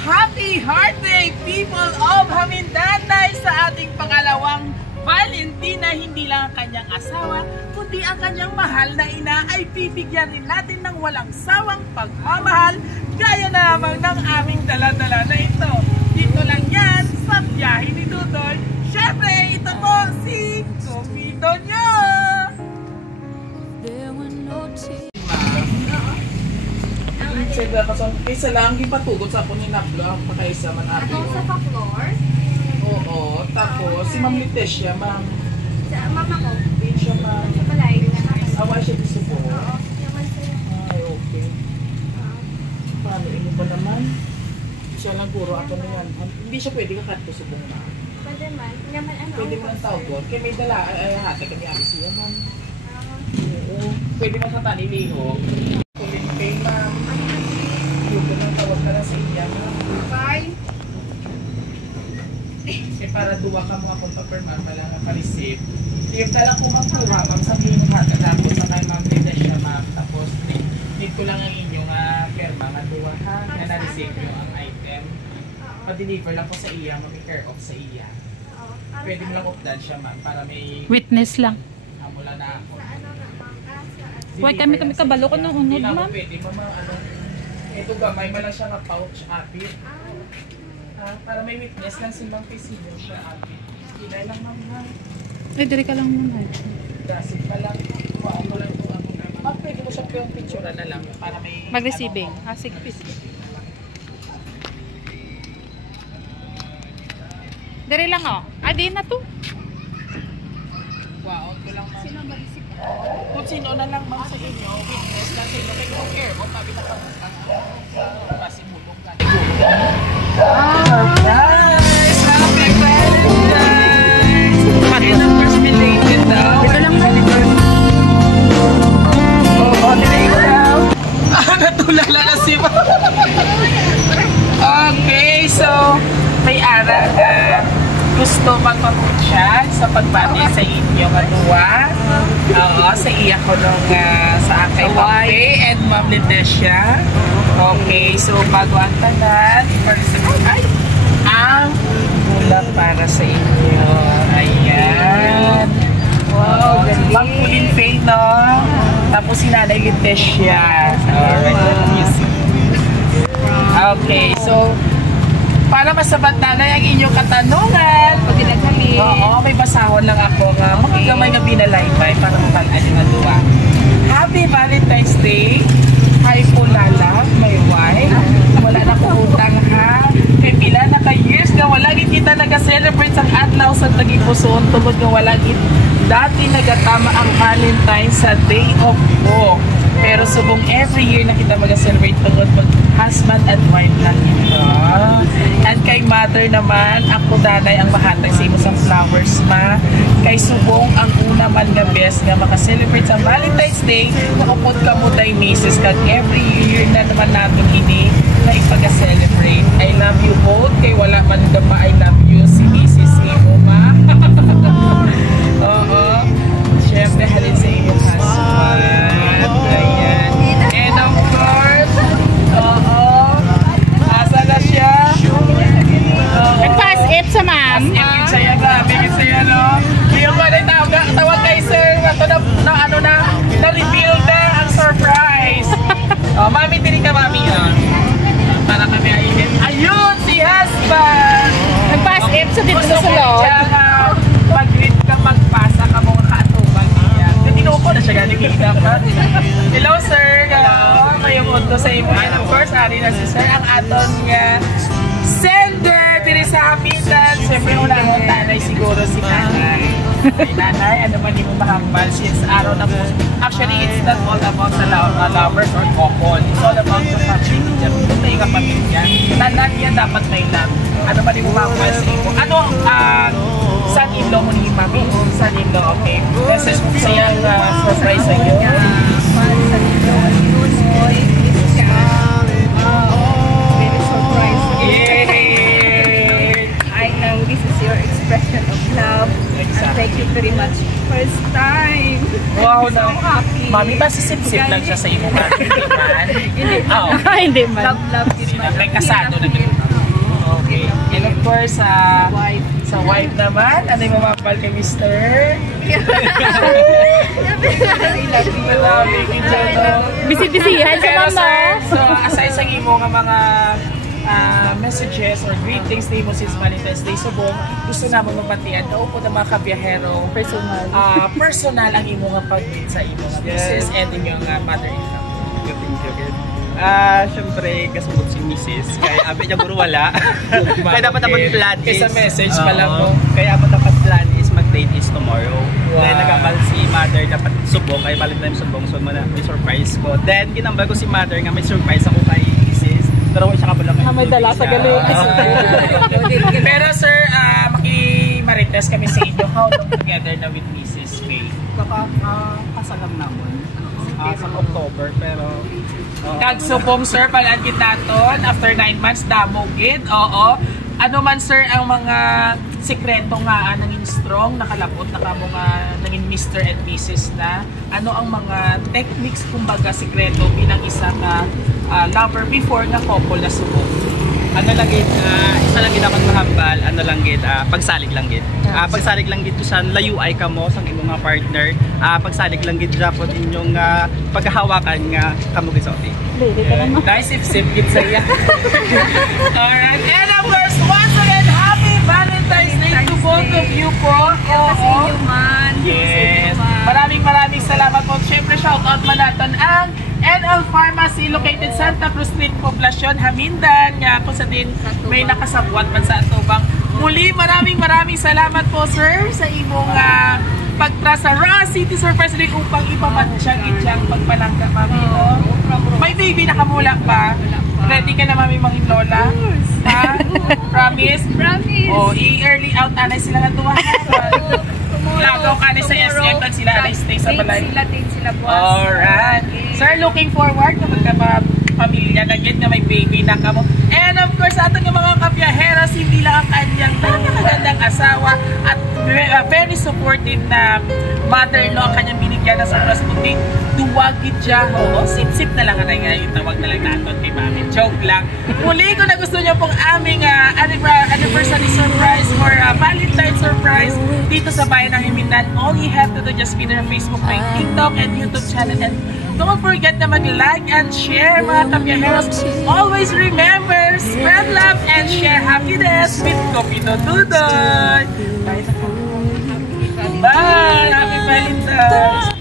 Happy birthday, people of Hamindanay, sa ating pangalawang Valentina. Hindi lang ang kanyang asawa, kundi ang kanyang mahal na ina ay bibigyan rin natin ng walang sawang pagmamahal, gaya na lamang ng aming dala-dala na ito. Dito lang yan sa biyahe ni Dudoy. Siyempre, ito po si Kumito nyo! Kaysa lang, ipatugod sa po ni Nablo ang pakaisa man ate. Atong sa pa-floor? Oo, tapos si Ma'am Leticia, ma'am. Mama ko. Siya ma'am. Siya pala, awa siya gusto po. Oo, yaman siya. Ay, okay. Paano, ino ba naman? Siya lang puro ako na yan. Hindi siya pwede ka cut ko subong na. Pwede man. Yaman ano? Pwede mo ng tawag. Kaya may dala, ay hati kami alis siya ma'am. Oo. Pwede mo sa taniliho. Kulit pay ma'am. Yung nang tawag ka na sa iya ma'am. Bye. Eh para duwa ka mo akong pa-perman pala nga pa-receive. Yung talang kung makuha, ma'am, sabihin mo hata tapos sa kay ma'am Rita siya ma'am. Tapos need ko lang ang inyong perma nga duwa ha, na na-receive nyo ang item. Pa-deliver lang po sa iya, mami-care off sa iya. Pwede mo lang updan siya ma'am para may witness lang. Mula na ako. Huwag kami kabalo ko nung unod ma'am. Pwede ma'am, ano, ito gamay man lang siya nga pouch apit. Para may witness lang si Ma'am Pisilio siya apit. Hilay lang ma'am ha. Ay, diri ka lang muna. Gasip ka lang. Kuhaan mo lang kung ano naman. Ma'am, pwede mo siya yung picture na lang para may... Mag-receiving. Sige, please. Diri lang oh. Di na to. Wow, ko lang ma'am. Sino mag-receive? Kung sino na lang ma'am sa inyo, witness lang sa inyo. Kaya kung care mo, sabi na kami kasi mulong ka. Guys! Happy Valentine's! Happy numbers related daw. Ito lang ma'am. Oo, related daw. Natulala na si ma'am. Okay, so may ara gusto magpaputsyag sa pagbati sa inyo nga duwa. Oo, sa iya ko nung sa akay Hawaii and Ma'am Leticia. Okay, so bago ang tanan, first ay, ang mula para sa inyo. Ayan. Wow, galing. Ma'am Pauline Faye, no? Tapos si Nanay Leticia. Alright, okay, so para masabat na ang inyong katanungan. Oo, may basahon lang ako nga. Magkagamay nga binalaybay para mapalaan yung aduwa. Happy Valentine's Day. Hi po Lala, my wife. Wala na ko utang ha. Kay pila na ka years nga wala gid kita naga-celebrate sa adlaw sa Tagipusoon tungod nga wala gid dati nagatama ang Valentine's sa Day of Hope. Pero subong every year na kita mag-celebrate tungod husband and wife lang ito. And kay mother naman, ako danay ang mahatag sa imo sa flowers ma. Kay subong ang una man nga best nga maka-celebrate sa Valentine's Day, maupod ka mo tay misis kag every year na naman natin ini na ipag-celebrate. I love you both. Kay wala man gama I love you si Mrs. Imo ma. Oo. Siyempre halin sa iyong husband. Ayan. And of course, oo. Asa na siya? Nag-pass it sa ma'am. Pass it sa'yo na. Bigit sa'yo, no? Hindi ko na tawag kay sir. Na-reveal na ang surprise. Oh, mami, tiri ka, mami. Para kami ayun. Ayun, si husband. Nag-pass it sa dito sa loob. Mag-greet ka, magpasa ka mga kaatubang niya. Tinuko na siya galing dapat. Hello, sir. Hello. Mayroon ko sa imo. And of course, ari na si sir. Ang aton nga sender diri sa Hapitan. Siyempre, unang tanay siguro si nanay. Si nanay, ano man yung mahambal since araw na po. Actually, it's not all about sa lovers or couple. It's all about the family niya. Kung may kapamilya, tanan niya dapat may love. Ano man yung mahambal sa imo. Ano ang son-in-law mo ni mami? Son-in-law, okay. Message mo sa iyang surprise sa iyo. Son-in-law, yun, boy. Very surprising. Yay! I know this is your expression of love. Exactly. And thank you very much. First time. Wow, I'm so happy. Mami, ba sisip-sip lang siya sa imo man? Hindi man? Oo. Hindi man. Love is my May kasado na ganun. Okay. And of course, sa wife naman, ano yung mamapal kay Mr.? Busy-busyhan sa Pero mama. sir, so aside sa imo nga mga messages or greetings na imo since Valentine's Day subong, gusto naman magbatian daw po ng mga kabiyahero Personal. personal ang imo nga pag-meet sa imo nga business and inyong mother-in-law. Siyempre, kasabot si Mrs. Kaya abe niya puro wala. Kaya dapat plan is... Kaysa message pa lang mo. Kaya dapat plan is mag-date is tomorrow. Wow. Then nagambal si mother dapat subong. Kaya palit na yung subong. So may surprise ko. Then ginambal ko si mother nga may surprise ako kay Mrs. Pero siya ka pala May dala sa galing. Pero sir, maki-marites kami sa inyo. How long together na with Mrs. Faye? Kasalam naman. Sa October. Pero... Kagsubong sir, palaan kita ton after 9 months damo gid. Oo. Ano man sir ang mga sikreto nga nanging strong, nakalapot na kamo nga nanging Mr. and Mrs. na. Ano ang mga techniques kumbaga sikreto bilang isa ka lover before nga couple na subong? Ano lang gid, isa lang gid akong mahambal, ano lang gid, pagsalig lang gid. Pagsalig lang gid to sa layuay kamo sa imong mga partner. Pagsalig lang gid dapat inyong paghahawakan nga kamo gid sa ote. Nice if sip gid sa iya. Alright, and of course, once again, happy Valentine's Day to both of you po. Oo. Yes. Maraming salamat po. Siyempre, shoutout man natin ang NL Pharmacy located Santa Cruz Street, Poblacion, Hamindan. Nga po sa din may nakasabwat man sa atubang. Muli, maraming salamat po sir sa imong pagtrasa Raw City Surprise Day upang ipamatsyang ityang pagpalangga mami. No? May baby na kamula pa. Ready ka na mami mangin lola? Ha? Promise? Promise. O, i-early out anay sila nga tuwa. Lagaw ka na sa SM at sila anay stay sa balay. Date sila boss. Alright. Sir, looking forward na magka-pamilya na yun na may baby na kamo. And of course, ating mga kabiyaheros, hindi lang ang kanyang napakagandang asawa at very supportive na mother-in-law ang kanyang binigyan na sa Rasputin. Duwagid siya. Oo, sip-sip na lang nga yung tawag na lang natin kay mami. Joke lang. Muli ko na gusto niyo pong aming anniversary surprise or Valentine surprise dito sa bayan ng Himindan. All you have to do just be their Facebook, page, TikTok, and YouTube channel. And don't forget na mag-like and share mga kabiyaheros. Always remember, spread love and share happiness with Kopito Dudoy. Bye! Happy Valentine's!